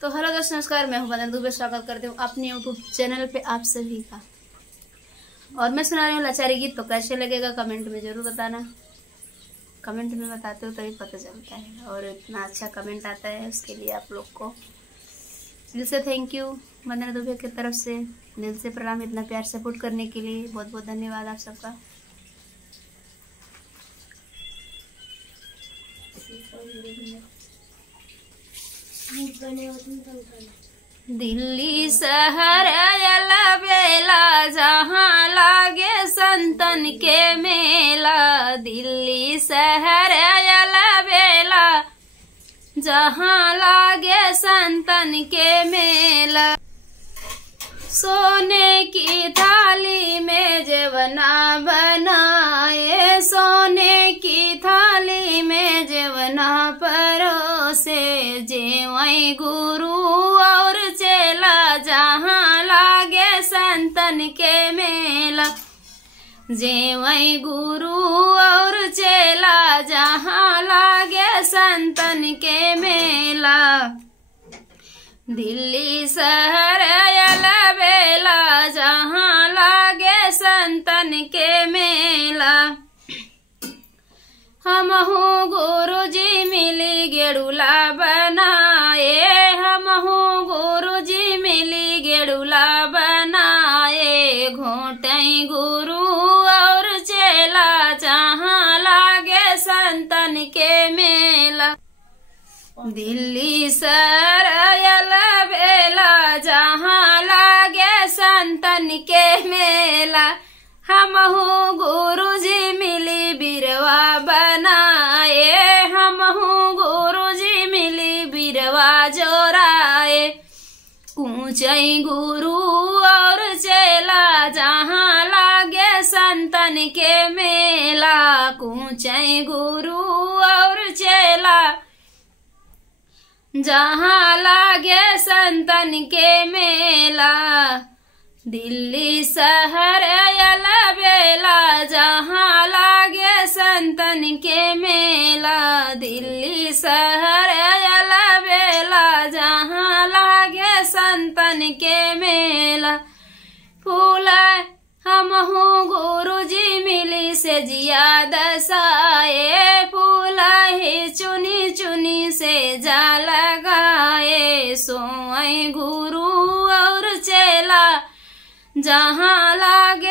तो हेलो दोस्तों, नमस्कार। मैं हूं बदन दुबे, स्वागत करती हूं अपने यूट्यूब चैनल पे आप सभी का। और मैं सुना रही हूँ लाचारी गीत। तो कैसे लगेगा कमेंट में जरूर बताना। कमेंट में बताते हो तभी पता चलता है, और इतना अच्छा कमेंट आता है उसके लिए आप लोग को दिल से थैंक यू। बदन दुबे की तरफ से दिल से प्रणाम। इतना प्यार सपोर्ट करने के लिए बहुत बहुत धन्यवाद आप सबका। दिल्ली शहर अयला बेला, जहाँ लागे संतन के मेला। दिल्ली शहर अयला बेला, जहाँ लागे संतन के मेला। सोने की थाली में जेवना बनाए, सोने की थाली में जेवना परोसे। जेवई गुरु और चेला, जहाँ लागे संतन के मेला। जेवई गुरु और चेला, जहाँ लागे संतन के मेला। दिल्ली शहर अयला बेला, जहाँ लागे संतन के मेला। हमहू गुरु जी मिली गेड़ुला बनाए, हमहू गुरु जी मिली गेड़ुला बनाए। घोटई गुरु और चेला, जहाँ लागे संतन के मेला। दिल्ली शहर अयला बेला, जहाँ लागे संतन के मेला। हमहू गुरु जी मिली बिरवा बनाए, हमहू गुरु जी मिली बिरवा जोराए। कूचई गुरु और चेला, जहाँ लागे संतन के मेला। कूचई गुरु और चेला, जहाँ लागे संतन के मेला। दिल्ली शहर अयला बेला, जहाँ लागे संतन के मेला। दिल्ली शहर अयला बेला, जहाँ लागे संतन के मेला। फूला हमहू गुरु जी मिली से जिया दसाए। फूला ही चुनी चुनी से जा लगाए। सोई गुरु और चेला, जहाँ लागे